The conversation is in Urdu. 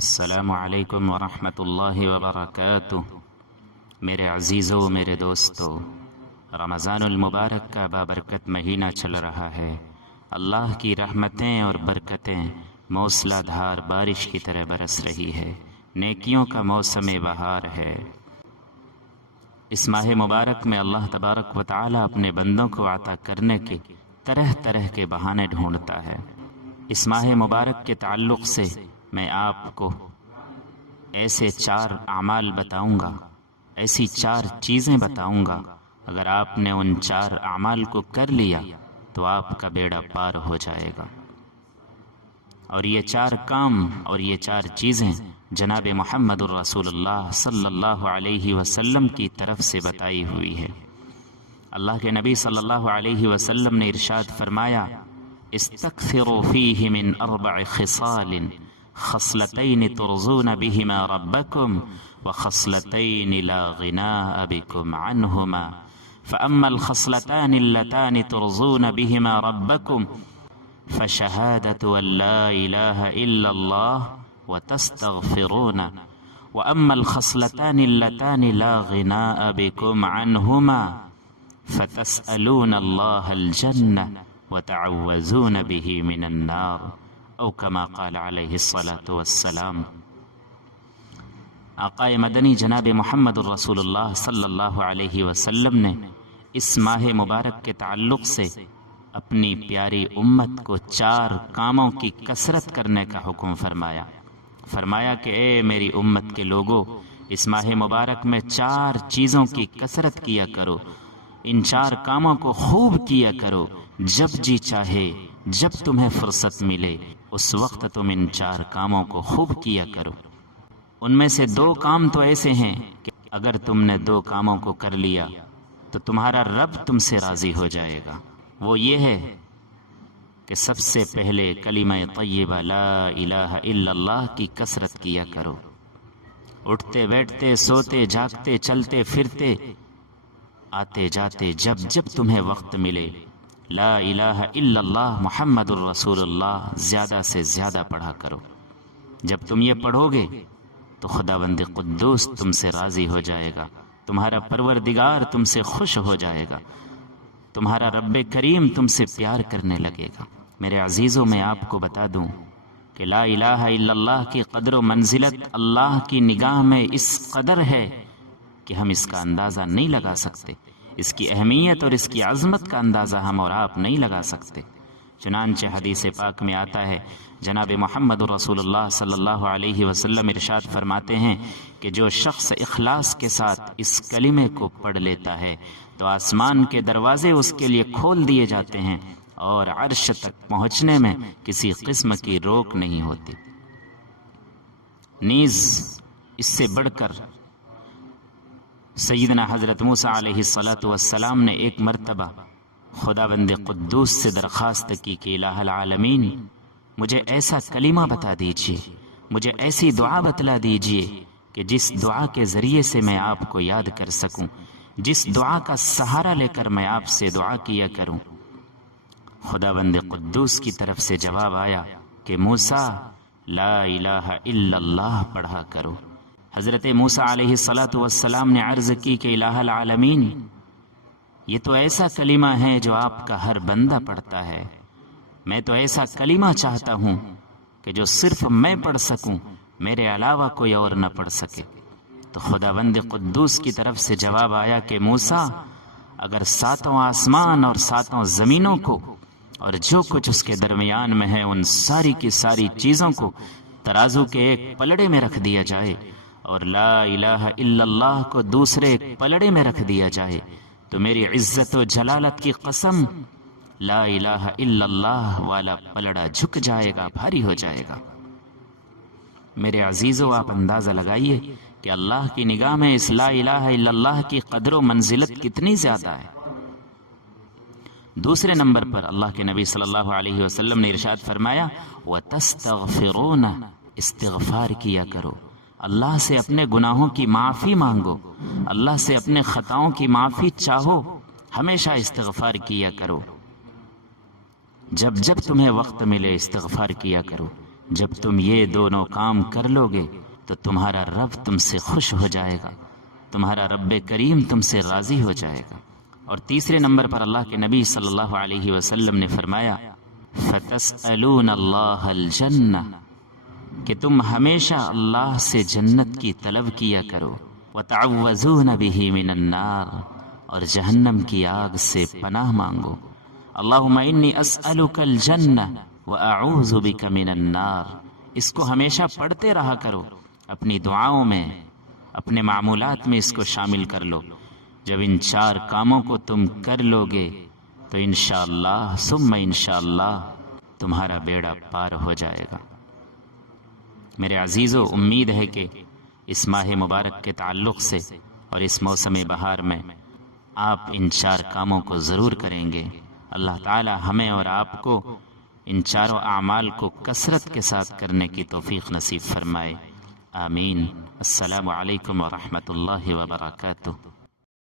السلام علیکم ورحمۃ اللہ وبرکاتہ۔ میرے عزیزوں، میرے دوستو، رمضان المبارک کا بابرکت مہینہ چل رہا ہے۔ اللہ کی رحمتیں اور برکتیں موسلا دھار بارش کی طرح برس رہی ہے۔ نیکیوں کا موسم بہار ہے۔ اس ماہ مبارک میں اللہ تبارک و تعالی اپنے بندوں کو عطا کرنے کے طرح طرح کے بہانے ڈھونڈتا ہے۔ اس ماہ مبارک کے تعلق سے میں آپ کو ایسے 4 اعمال بتاؤں گا، ایسی 4 چیزیں بتاؤں گا، اگر آپ نے ان 4 اعمال کو کر لیا تو آپ کا بیڑا پار ہو جائے گا۔ اور یہ 4 کام اور یہ 4 چیزیں جناب محمد الرسول اللہ صلی اللہ علیہ وسلم کی طرف سے بتائی ہوئی ہے۔ اللہ کے نبی صلی اللہ علیہ وسلم نے ارشاد فرمایا، استکثروا فیہ من 4 خصال خصلتین ترضون بہما ربکم وخصلتین لا غناء بکم عنہما فاما الخصلتان اللتان ترضون بہما ربکم فشہادۃ ان لا الہ الا اللہ وتستغفرون واما الخصلتان اللتان لا غناء بکم عنہما فتسألون اللہ الجنہ وتعوذون به من النار او کما قال علیہ الصلاۃ والسلام۔ آقا مدنی جناب محمد الرسول اللہ صلی اللہ علیہ وسلم نے اس ماہ مبارک کے تعلق سے اپنی پیاری امت کو 4 کاموں کی کثرت کرنے کا حکم فرمایا کہ اے میری امت کے لوگوں، اس ماہ مبارک میں 4 چیزوں کی کثرت کیا کرو، ان 4 کاموں کو خوب کیا کرو، جب جی چاہے، جب تمہیں فرصت ملے اس وقت تم ان 4 کاموں کو خوب کیا کرو۔ ان میں سے 2 کام تو ایسے ہیں کہ اگر تم نے 2 کاموں کو کر لیا تو تمہارا رب تم سے راضی ہو جائے گا۔ وہ یہ ہے کہ سب سے پہلے کلمہ طیبہ لا الہ الا اللہ کی کثرت کیا کرو۔ اٹھتے بیٹھتے، سوتے جاگتے، چلتے پھرتے، آتے جاتے، جب جب تمہیں وقت ملے لا الہ الا اللہ محمد الرسول اللہ زیادہ سے زیادہ پڑھا کرو۔ جب تم یہ پڑھو گے تو خداوند قدوس تم سے راضی ہو جائے گا، تمہارا پروردگار تم سے خوش ہو جائے گا، تمہارا رب کریم تم سے پیار کرنے لگے گا۔ میرے عزیزوں، میں آپ کو بتا دوں کہ لا الہ الا اللہ کی قدر و منزلت اللہ کی نگاہ میں اس قدر ہے کہ ہم اس کا اندازہ نہیں لگا سکتے۔ اس کی اہمیت اور اس کی عظمت کا اندازہ ہم اور آپ نہیں لگا سکتے۔ چنانچہ حدیث پاک میں آتا ہے، جناب محمد رسول اللہ صلی اللہ علیہ وسلم ارشاد فرماتے ہیں کہ جو شخص اخلاص کے ساتھ اس کلمے کو پڑھ لیتا ہے تو آسمان کے دروازے اس کے لیے کھول دیے جاتے ہیں اور عرش تک پہنچنے میں کسی قسم کی روک نہیں ہوتی۔ نیز اس سے بڑھ کر سیدنا حضرت موسیٰ علیہ السلام نے ایک مرتبہ خداوند قدوس سے درخواست کی کہ الہ العالمین، مجھے ایسا کلمہ بتا دیجئے، مجھے ایسی دعا بتلا دیجئے کہ جس دعا کے ذریعے سے میں آپ کو یاد کر سکوں، جس دعا کا سہارا لے کر میں آپ سے دعا کیا کروں۔ خداوند قدوس کی طرف سے جواب آیا کہ موسیٰ لا الہ الا اللہ پڑھا کرو۔ حضرت موسیٰ علیہ السلام نے عرض کی کہ الہ العالمین، یہ تو ایسا کلمہ ہے جو آپ کا ہر بندہ پڑھتا ہے، میں تو ایسا کلمہ چاہتا ہوں کہ جو صرف میں پڑھ سکوں، میرے علاوہ کوئی اور نہ پڑھ سکے۔ تو خداوند قدوس کی طرف سے جواب آیا کہ موسیٰ، اگر 7 آسمان اور 7 زمینوں کو اور جو کچھ اس کے درمیان میں ہے ان ساری کی ساری چیزوں کو ترازو کے ایک پلڑے میں رکھ دیا جائے اور لا الہ الا اللہ کو دوسرے ایک پلڑے میں رکھ دیا جائے تو میری عزت و جلالت کی قسم، لا الہ الا اللہ والا پلڑا جھک جائے گا، بھاری ہو جائے گا۔ میرے عزیزو، آپ اندازہ لگائیے کہ اللہ کی نگاہ میں اس لا الہ الا اللہ کی قدر و منزلت کتنی زیادہ ہے۔ دوسرے نمبر پر اللہ کے نبی صلی اللہ علیہ وسلم نے ارشاد فرمایا، وَتَسْتَغْفِرُونَ، استغفار کیا کرو، اللہ سے اپنے گناہوں کی معافی مانگو، اللہ سے اپنے خطاؤں کی معافی چاہو، ہمیشہ استغفار کیا کرو۔ جب جب تمہیں وقت ملے استغفار کیا کرو۔ جب تم یہ دونوں کام کر لو گے تو تمہارا رب تم سے خوش ہو جائے گا، تمہارا رب کریم تم سے راضی ہو جائے گا۔ اور تیسرے نمبر پر اللہ کے نبی صلی اللہ علیہ وسلم نے فرمایا فَتَسْأَلُونَ اللَّهَ الْجَنَّةَ، کہ تم ہمیشہ اللہ سے جنت کی طلب کیا کرو، وَتَعَوَّذُونَ بِهِ مِنَ النَّارِ، اور جہنم کی آگ سے پناہ مانگو۔ اللہم انی اسألک الجنہ وَأَعُوذُ بِكَ مِنَ النَّارِ، اس کو ہمیشہ پڑھتے رہا کرو، اپنی دعاؤں میں، اپنے معمولات میں اس کو شامل کر لو۔ جب ان 4 کاموں کو تم کر لو گے تو انشاءاللہ ثم انشاءاللہ تمہارا بیڑا پار ہو جائے گا۔ میرے عزیزو، امید ہے کہ اس ماہ مبارک کے تعلق سے اور اس موسم بہار میں آپ ان 4 کاموں کو ضرور کریں گے۔ اللہ تعالی ہمیں اور آپ کو ان 4 اعمال کو کثرت کے ساتھ کرنے کی توفیق نصیب فرمائے، آمین۔ السلام علیکم ورحمۃ اللہ وبرکاتہ۔